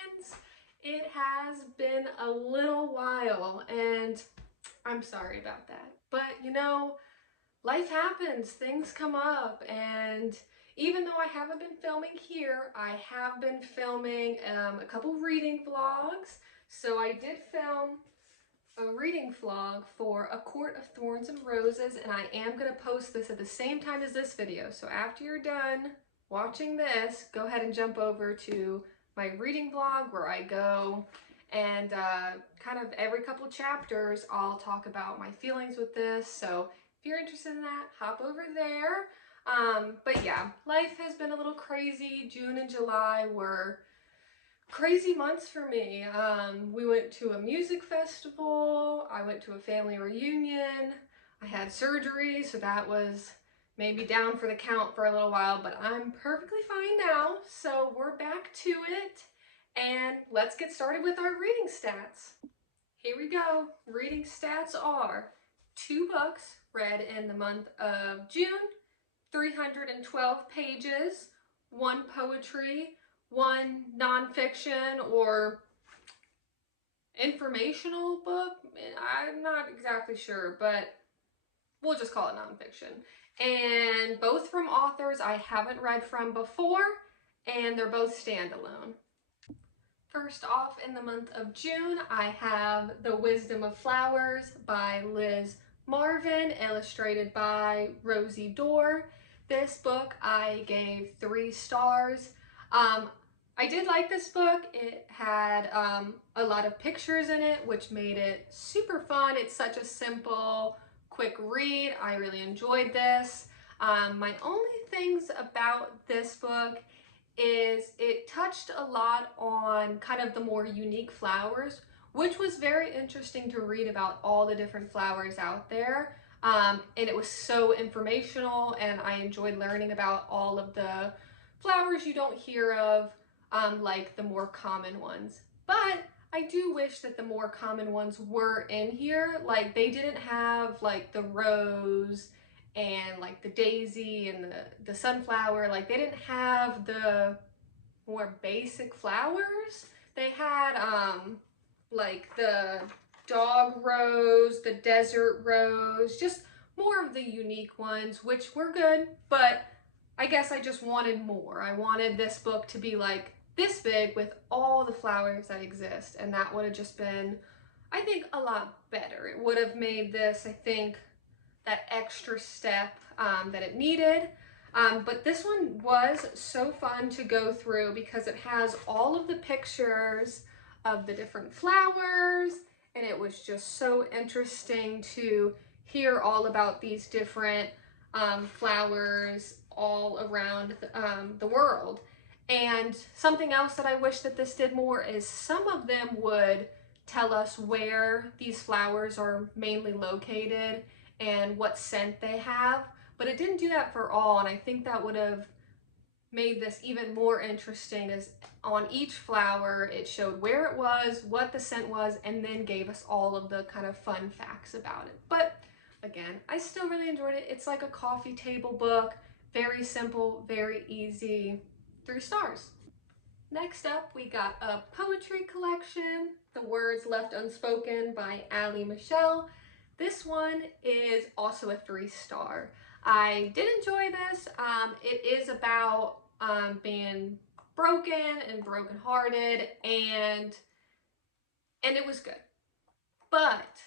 friends. It has been a little while and I'm sorry about that. But you know, life happens, things come up, and even though I haven't been filming here, I have been filming a couple reading vlogs. So I did film a reading vlog for A Court of Thorns and Roses, and I am going to post this at the same time as this video. So after you're done watching this, go ahead and jump over to my reading vlog where I go and kind of every couple chapters I'll talk about my feelings with this. So if you're interested in that, hop over there. But yeah, life has been a little crazy. June and July were crazy months for me. We went to a music festival, I went to a family reunion, I had surgery, so that was maybe down for the count for a little while, but I'm perfectly fine now, so we're back to it, and let's get started with our reading stats. Here we go. Reading stats are 2 books read in the month of June, 312 pages, 1 poetry, 1 nonfiction or informational book. I'm not exactly sure, but we'll just call it nonfiction. And both from authors I haven't read from before, and they're both standalone. First off, in the month of June, I have The Wisdom of Flowers by Marvin, illustrated by Rosie Dore. This book I gave 3 stars. I did like this book. It had a lot of pictures in it, which made it super fun. It's such a simple, quick read. I really enjoyed this. My only things about this book is it touched a lot on kind of the more unique flowers, which was very interesting to read about all the different flowers out there. And it was so informational, and I enjoyed learning about all of the flowers you don't hear of, like the more common ones. But I do wish that the more common ones were in here. Like they didn't have like the rose and like the daisy and the sunflower. Like they didn't have the more basic flowers. They had like the dog rose, the desert rose, just more of the unique ones, which were good, but I guess I just wanted more. I wanted this book to be like this big with all the flowers that exist, and that would have just been, I think, a lot better. It would have made this, I think, that extra step that it needed. But this one was so fun to go through because it has all of the pictures of the different flowers, and it was just so interesting to hear all about these different flowers all around the world. And something else that I wish that this did more is some of them would tell us where these flowers are mainly located and what scent they have, but it didn't do that for all, and I think that would have made this even more interesting, as on each flower it showed where it was, what the scent was, and then gave us all of the kind of fun facts about it. But again, I still really enjoyed it. It's like a coffee table book, very simple, very easy, 3 stars. Next up, we got a poetry collection, The Words Left Unspoken by Allie. This one is also a 3 star. I did enjoy this. It is about being broken and brokenhearted, and it was good. But,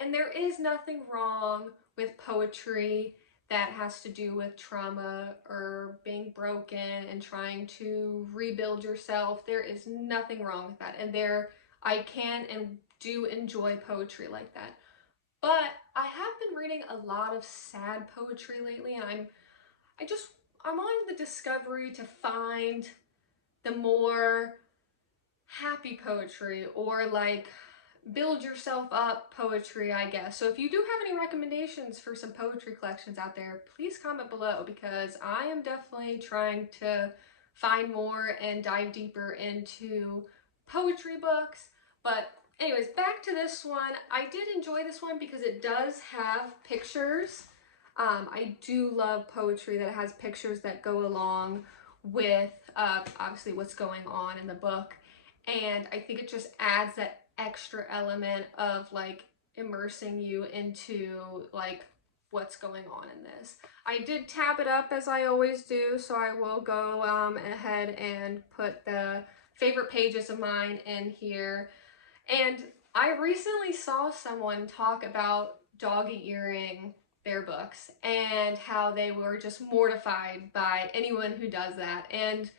and there is nothing wrong with poetry that has to do with trauma or being broken and trying to rebuild yourself. There is nothing wrong with that. And I can and do enjoy poetry like that. But I have been reading a lot of sad poetry lately, and I'm on the discovery to find the more happy poetry, or like build yourself up poetry, I guess. So if you do have any recommendations for some poetry collections out there, please comment below, because I am definitely trying to find more and dive deeper into poetry books. But anyways, back to this one. I did enjoy this one because it does have pictures. I do love poetry that has pictures that go along with obviously what's going on in the book. and I think it just adds that extra element of like immersing you into like what's going on in this. I did tab it up as I always do, so I will go ahead and put the favorite pages of mine in here. And I recently saw someone talk about doggy earing their books and how they were just mortified by anyone who does that. And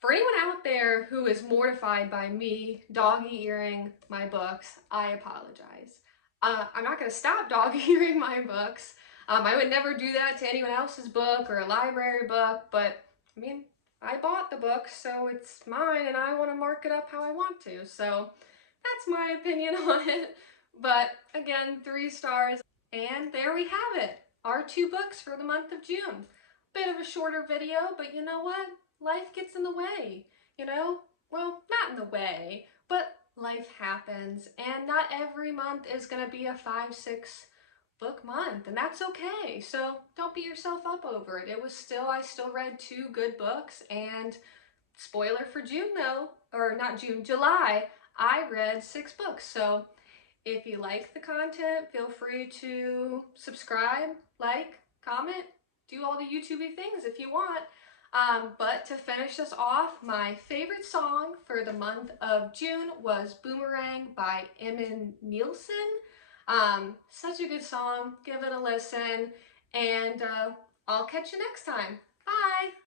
for anyone out there who is mortified by me doggy earing my books, I apologize. I'm not going to stop doggy earing my books. I would never do that to anyone else's book or a library book, but I mean, I bought the book, so it's mine and I want to mark it up how I want to. So that's my opinion on it. But again, 3 stars. And there we have it. Our 2 books for the month of June. Bit of a shorter video, but you know what? Life gets in the way, you know? Well, not in the way, but life happens. And not every month is going to be a 5, 6 book month, and that's okay. So don't beat yourself up over it. I still read 2 good books, and spoiler for June though, or not June, July, I read 6 books. So if you like the content, feel free to subscribe, like, comment, do all the YouTubey things if you want. But to finish this off, my favorite song for the month of June was Boomerang by Emin Nilsen. Such a good song. Give it a listen, and I'll catch you next time. Bye!